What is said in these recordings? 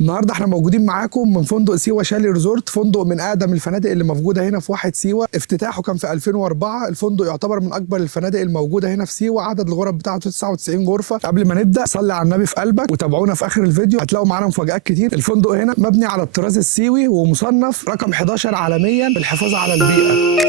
النهارده احنا موجودين معاكم من فندق سيوة شالي ريزورت، فندق من اقدم الفنادق اللي موجوده هنا في واحد سيوة. افتتاحه كان في 2004. الفندق يعتبر من اكبر الفنادق الموجوده هنا في سيوة، عدد الغرف بتاعته 99 غرفه. قبل ما نبدا صلي على النبي في قلبك وتابعونا في اخر الفيديو، هتلاقوا معانا مفاجآت كتير. الفندق هنا مبني على الطراز السيوي ومصنف رقم 11 عالميا بالحفاظ على البيئه.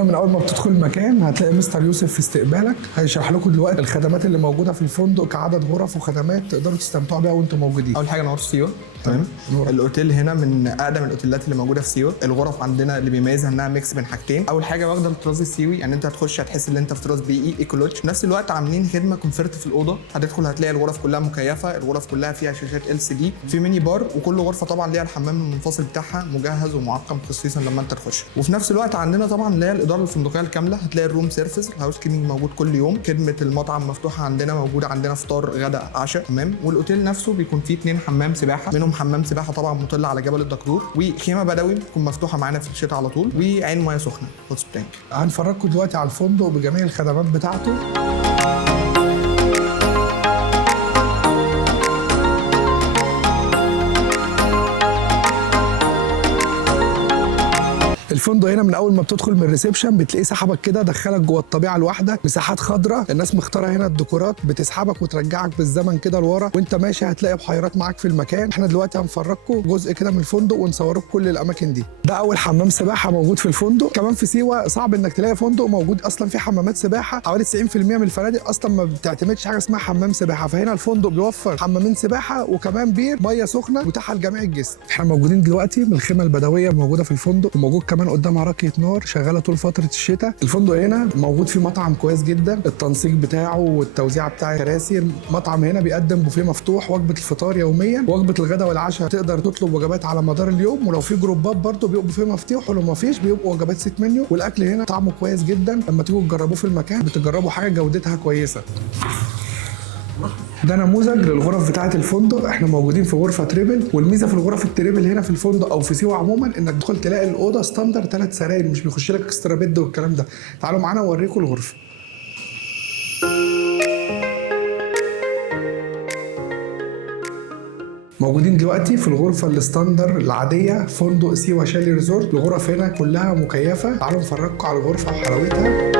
من اول ما بتدخل المكان هتلاقي مستر يوسف في استقبالك، هيشرح لكم دلوقتي الخدمات اللي موجوده في الفندق كعدد غرف وخدمات تقدروا تستمتعوا بيها وانتم موجودين. اول حاجه نورت سيوه. تمام. الاوتيل هنا من اقدم الاوتيلات اللي موجوده في سيوه. الغرف عندنا اللي بيميزها انها ميكس بين حاجتين. اول حاجه واخده الطراز السيوي، يعني انت هتخش هتحس ان انت في طراز بيئي ايكولوجي. في نفس الوقت عاملين خدمه كونفرت في الاوضه، هتدخل هتلاقي الغرف كلها مكيفه، الغرف كلها فيها شاشات LCD، في ميني بار، وكل غرفه طبعا ليها الحمام المنفصل بتاعها مجهز ومعقم خصيصا لما انت تخش. وفي نفس الوقت عندنا طبعا اللي هي الاداره الفندقيه الكامله، هتلاقي الروم سيرفيس، الهاوس كيبنج موجود كل يوم، خدمه المطعم مفتوحه عندنا، موجوده عندنا فطار غدا عشاء. تمام. والاوتيل نفسه بيكون فيه 2 حمام سباحه، منهم حمام سباحه طبعا مطل على جبل الدكرور، وخيمه بدوي بتكون مفتوحه معانا في الشتاء على طول، وعين ميه سخنه هوت سبرينج. هنفرجكم دلوقتي على الفندق بجميع الخدمات بتاعته. الفندق هنا من اول ما بتدخل من الريسبشن بتلاقيه سحبك كده، دخلك جوه الطبيعه لوحدك، مساحات خضراء، الناس مختاره هنا الديكورات بتسحبك وترجعك بالزمن كده لورا، وانت ماشي هتلاقي بحيرات معاك في المكان. احنا دلوقتي هنفرجكم جزء كده من الفندق ونصوركم كل الاماكن دي. ده اول حمام سباحه موجود في الفندق. كمان في سيوه صعب انك تلاقي فندق موجود اصلا فيه حمامات سباحه، حوالي 90% من الفنادق اصلا ما بتعتمدش حاجه اسمها حمام سباحه، فهنا الفندق بيوفر حمامين سباحه وكمان بير ميه سخنه متاحه لجميع الجسم. احنا موجودين دلوقتي من الخيمه البدويه موجوده في الفندق، وموجود كمان قدامها راكيه نار شغاله طول فتره الشتاء. الفندق هنا موجود فيه مطعم كويس جدا، التنسيق بتاعه والتوزيع بتاع الكراسي. المطعم هنا بيقدم بوفيه مفتوح، وجبه الفطار يوميا، وجبه الغداء والعشاء تقدر تطلب وجبات على مدار اليوم، ولو في جروبات برضه بيبقوا بوفيه مفتوح، ولو ما فيش بيبقوا وجبات سيت منيو. والاكل هنا طعمه كويس جدا، لما تيجوا تجربوه في المكان بتجربوا حاجه جودتها كويسه. ده نموذج للغرف بتاعه الفندق. احنا موجودين في غرفه تريبل، والميزه في الغرف التريبل هنا في الفندق او في سيوه عموما انك تدخل تلاقي الاوضه ستاندر 3 سراير، مش بيخش لك اكسترا بيد والكلام ده. تعالوا معانا اوريكم الغرفه. موجودين دلوقتي في الغرفه الستاندر العاديه فندق سيوة شالي ريزورت. الغرف هنا كلها مكيفه. تعالوا نفرجكم على الغرفه وحلاوتها.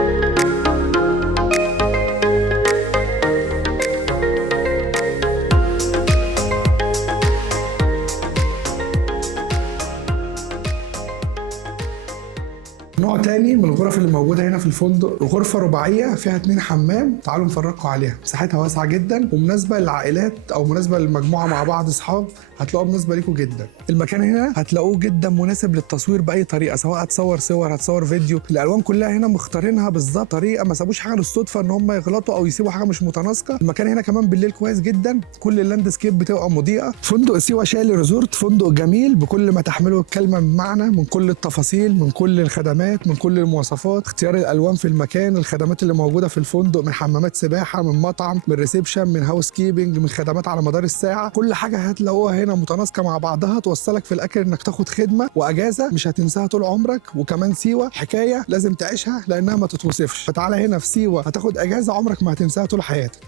نوع تاني من الغرف اللي موجوده هنا في الفندق، غرفه رباعيه فيها 2 حمام. تعالوا نفرجكم عليها. مساحتها واسعه جدا ومناسبه للعائلات او مناسبه للمجموعه مع بعض اصحاب، هتلاقوها مناسبه ليكم جدا. المكان هنا هتلاقوه جدا مناسب للتصوير باي طريقه، سواء هتصور صور هتصور فيديو. الالوان كلها هنا مختارينها بالظبط طريقه، ما سابوش حاجه للصدفه ان هم يغلطوا او يسيبوا حاجه مش متناسقه. المكان هنا كمان بالليل كويس جدا، كل اللاندسكيب بتبقى مضيئه. فندق سيوة شالي ريزورت فندق جميل بكل ما تحمله الكلمه من معنى، من كل التفاصيل، من كل الخدمات، من كل المواصفات، اختيار الالوان في المكان، الخدمات اللي موجوده في الفندق من حمامات سباحه، من مطعم، من ريسبشن، من هاوس كيبنج، من خدمات على مدار الساعه. كل حاجه هتلاقوها هنا متناسقه مع بعضها، توصلك في الاخر انك تاخد خدمه واجازه مش هتنساها طول عمرك. وكمان سيوه حكايه لازم تعيشها لانها ما تتوصفش، فتعالى هنا في سيوه هتاخد اجازه عمرك ما هتنساها طول حياتك.